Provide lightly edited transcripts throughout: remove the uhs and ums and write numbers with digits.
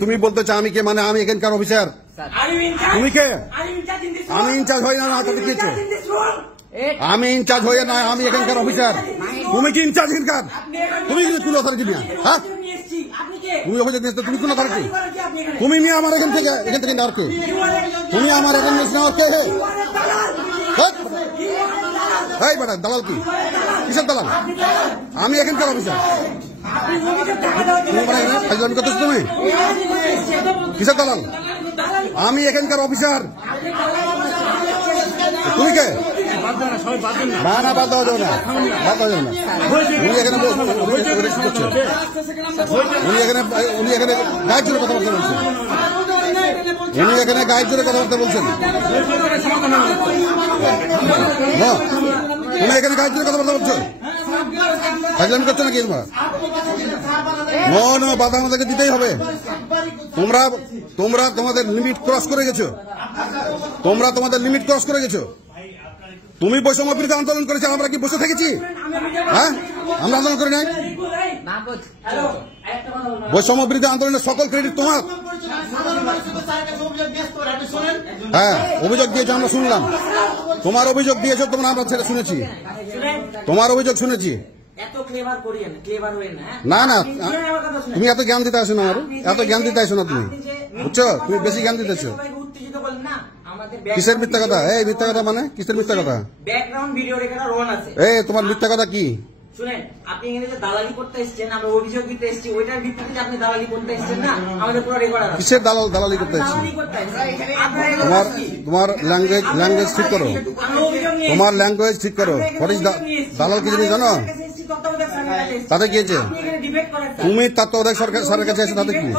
তুমি বলতে চাও আমি কে? মানে আমি এখানকার অফিসার, তুমি কে? আমি ইনচার্জ হই না, আমি ইনচার্জ হই না, আমি এখানকার অফিসার। তুমি কি ইনচার্জ এখানকার? তুমি কোন অথরিটি নিয়ে? হ্যাঁ, তুমি অফিসার নিয়ে, তুমি কোন অথরিটি? তুমি নিয়ে আমার এখান থেকে আর কে? তুমি আমার এখানে নেওয়ার কে? এই বেটা দালাল কি? কিসের দালাল? আমি এখানকার অফিসার। তুমি কিসের দালাল? আমি এখানকার অফিসার। তুমি কে? না না, বাদ দেওয়া যাবে না, বাদ দেওয়া যাবে না। উনি এখানে উনি এখানে গায়ের জোরে কথাবার্তা বলছেন। উনি এখানে গায়ের জোরে কথাবার্তা বলছেন। না, তুমি এখানে গায়ের জোরে কথাবার্তা বলছো, ফাজলামি করছো নাকি তোমরা? বাধা আমাদেরকে দিতেই হবে। তোমরা তোমাদের লিমিট ক্রস করে গেছো, তোমরা তোমাদের লিমিট ক্রস করে গেছো। তুমি বৈষম্য বিরোধী আন্দোলন করেছো, আমরা কি বসে থেকেছি? হ্যাঁ, আমরা আন্দোলন করি নাই। বৈষম্য বিরোধী আন্দোলনের সকল ক্রেডিট তোমার। হ্যাঁ, অভিযোগ দিয়েছো, আমরা শুনলাম। তোমার অভিযোগ দিয়েছো, তোমরা আমরা সেটা শুনেছি, তোমার অভিযোগ শুনেছি। না না, তুমি এত জ্ঞান দিতে আসো না, আমার এত জ্ঞান দিতে আসো না তুমি, বুঝছো? তুমি বেশি জ্ঞান দিতেছো। কিসের মিথ্যা কথা? এই মিথ্যা কথা মানে কিসের মিথ্যা কথা? এই তোমার মিথ্যা কথা কি? শুনেন, আপনি এখানে যে দালালি করতে এসেছেন, আমরা অভিযোগ দিতে এসেছি, ওইটার ভিত্তিতে আপনি দালালি করতে এসেছেন না? আমাদের পুরো রেকর্ড আছে। কিসের দালালি করতে এসেছি? তোমার ল্যাঙ্গুয়েজ ঠিক করো, তোমার ল্যাঙ্গুয়েজ ঠিক করো। দালাল কি জিনিস জানো? তাতে কি হয়েছে? তুমি তত্ত্বাবধায়ক সরকারের কাছে এসে তাতে কি?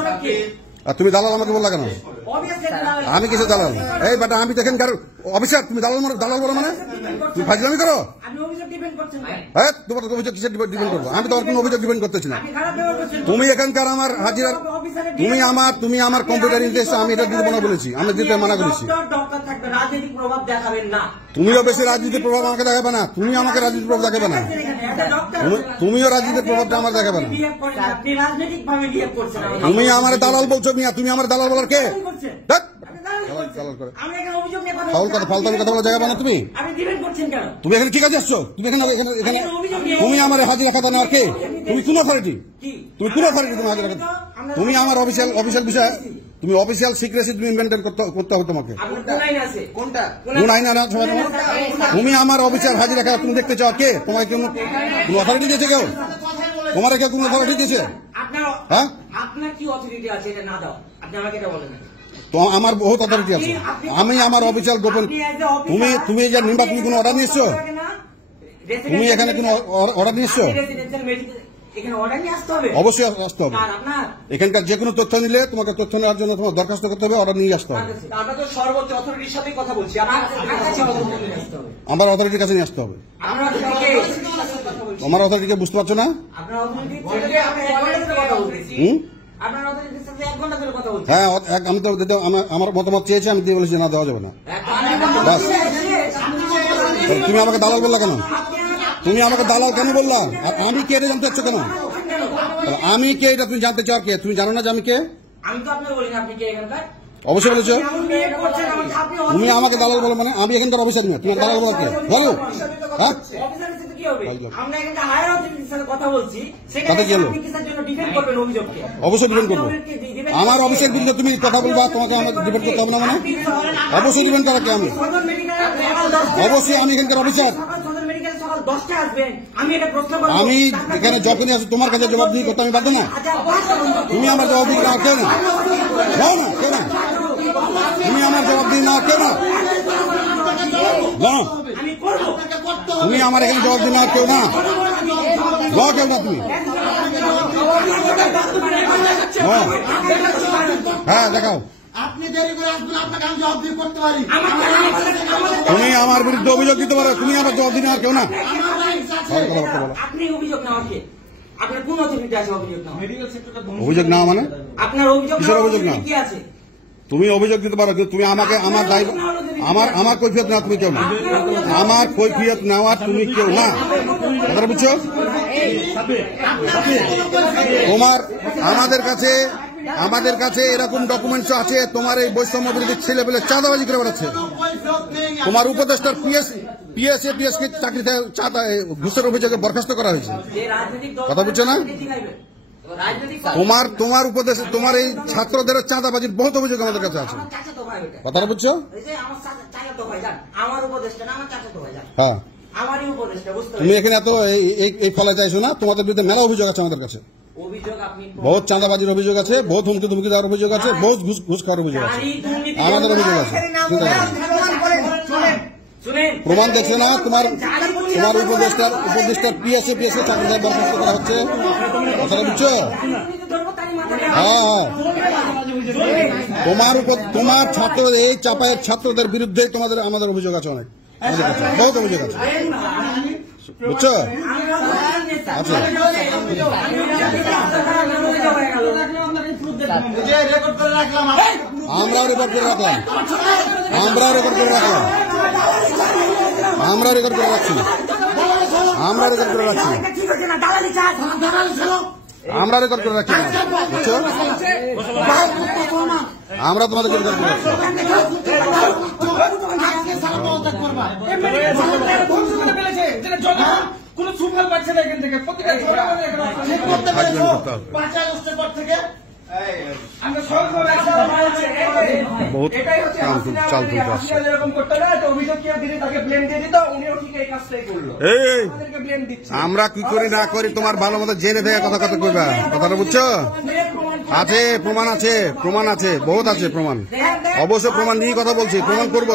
আর তুমি দালাল আমাকে বললা কেন? আমি কিসের দালাল? এই বেটা, আমি তো এখানকার অফিসার। তুমি দালাল বলো মানে? তুমি ফাজলামি করো? হ্যাঁ, তোমার অভিযোগ কিসের ডিপেন্ড করবো? আমি তোমার কোনো অভিযোগ ডিপেন্ড করতেছি না। তুমি এখানকার আমার হাজিরা, তুমি আমার কম্পিউটার নির্দেশে আমি এটা দিতে বলেছি, আমি দিতে মানা করেছি। তুমিও বেশি রাজনীতির প্রভাব আমাকে দেখাবে না, তুমি আমাকে রাজনীতির প্রভাব দেখাবে না, তুমিও রাজনীতির প্রভাবটা আমার দেখাবে না। তুমি আমার দালাল বলছো মিয়া, তুমি আমার দালাল বলার কে? ফালতু কথা বলা জায়গা পাও না তুমি। তুমি এখানে ঠিক আছে আসছো? তুমি এখানে তুমি আমার হাজিরা খাতা নেওয়ার কে? তুমি কোন অথরিটি? তুমি কোন অথরিটি? তুমি হাজিরা খাতা, তুমি আমার অফিসিয়াল বিষয়, তুমি অফিসিয়াল সিক্রেসি তুমি মেনটেন করতে হবে তোমাকে। কোন আইন আছে? তুমি আমার অফিসিয়াল হাজিরা খাতা তুমি দেখতে চাও কে? তোমাকে কোন অথরিটি দিয়েছে কেউ? তোমার কেউ কোন অথরিটি দিয়েছে? হ্যাঁ, আপনার কি অথরিটি আছে এটা না দাও? আপনি আমাকে এটা বলেন। তো আমার বহুত অথরিটি আছে, আমি আমার অফিসিয়াল গোপন। তুমি যে নিম্বা, তুমি কোন অর্ডার নিয়ে এসছো? তুমি এখানে কোন অর্ডার নিয়ে এসছো? অবশ্যই আসতে হবে। এখানকার যে কোনো তথ্য নিলে তোমাকে তথ্য নেওয়ার জন্য তোমার দরখাস্ত করতে হবে, অর্ডার নিয়ে আসতে হবে। আমার অথরিটির কাছে নিয়ে আসতে হবে। আমার অথরিটিকে বুঝতে পারছো না? হ্যাঁ, আমি তো আমার মতামত চেয়েছি, আমি দিয়ে বলেছি না, দেওয়া যাবে না। তুমি আমাকে দালাল বললা কেন? তুমি আমাকে দালাল কেন বললা? আর আমি কে এটা জানতে চাচ্ছ কেন? আমি কে এটা তুমি জানতে চাও কে? তুমি জানো না যে আমি কে? অবশ্যই বলেছো। তুমি আমাকে দালাল বলো মানে? আমি এখানকার অফিসার নয়, তুমি দালাল বলো কে? বলো। হ্যাঁ, অবশ্যই ডিপেন্ড করবো। আমার অফিসের বিরুদ্ধে তুমি কথা বলবা, তোমাকে আমার ডিপেন্ড করতে হবে না মানে? অবশ্যই ডিপেন্ড করা কে? আমি অবশ্যই, আমি এখানকার অফিসার। আমি এখানে যখনই আসি তোমার কাছে জবাব দিয়ে করতে আমি বাধ্য না। তুমি আমার জবাব দিয়ে না কেউ না, কেউ না, তুমি আমার জবাব দিয়ে না কেউ না, তুমি আমার এখানে জবাব দিয়ে না কেউ না, কেউ না তুমি। হ্যাঁ, দেখাও। তুমি আমার বিরুদ্ধে অভিযোগ দিতে পারো, তুমি আমার জবাব দিন আর কেউ না। অভিযোগ না মানে? কিসের অভিযোগ না? তুমি অভিযোগ দিতে পারো, কিন্তু তুমি আমাকে আমার দায়িত্ব, আমার কৈফিয়ত না, তুমি কেউ না। আমার কৈফিয়ত নেওয়ার তুমি কেউ না, কথা বুঝছো? তোমার আমাদের কাছে এরকম ডকুমেন্টস আছে, তোমার এই বৈষম্য বিরোধী ছেলে পেলে চাঁদাবাজি করে বেড়াচ্ছে। তোমার উপদেষ্টার পিএস কে চাকরি চাঁদা ঘুষের অভিযোগে বরখাস্ত করা হয়েছে। কথা বুঝছো না? তোমার উপদেশ, তোমার এই ছাত্রদের চাঁদাবাজির বহুত অভিযোগ আমাদের কাছে আছে। কথাটা বুঝছো? হ্যাঁ, তুমি এখানে এত এই ফলে চাইছো না, তোমাদের বিরুদ্ধে মেলা অভিযোগ আছে আমাদের কাছে। বহুত চাঁদাবাজির অভিযোগ আছে, বহুত হুমকি ধুমকি দেওয়ার অভিযোগ আছে, বহুত ঘুষ খাওয়ার অভিযোগ আছে, আমাদের অভিযোগ আছে। প্রমাণ দেখছে না? তোমার উপদেষ্টার পিএস কে চাকরি বরখাস্ত করা হচ্ছে। কথাটা বুঝছো? হ্যাঁ, তোমার ছাত্র, এই চাপায়ের ছাত্রদের বিরুদ্ধে আমাদের অভিযোগ আছে, অনেক আমাদের কাছে বহুত অভিযোগ আছে। বুঝছো? আচ্ছা, আমরাও রেকর্ড করে রাখলাম, আমরা রেকর্ড করে রাখছি, আমরা রেকর্ড করে রাখছি। বুঝছো? আমরা তোমাদেরকে রেকর্ড করে রাখছি। কোন সুফল পাচ্ছে না এখান থেকে, প্রতিটা আমরা কি করি না করি তোমার ভালো মতো জেনে থেকে কথা কইবা। কথাটা বুঝছো? আছে, প্রমাণ আছে, বহুত আছে প্রমাণ। অবশ্য প্রমাণ নিয়ে কথা বলছি, প্রমাণ করবো।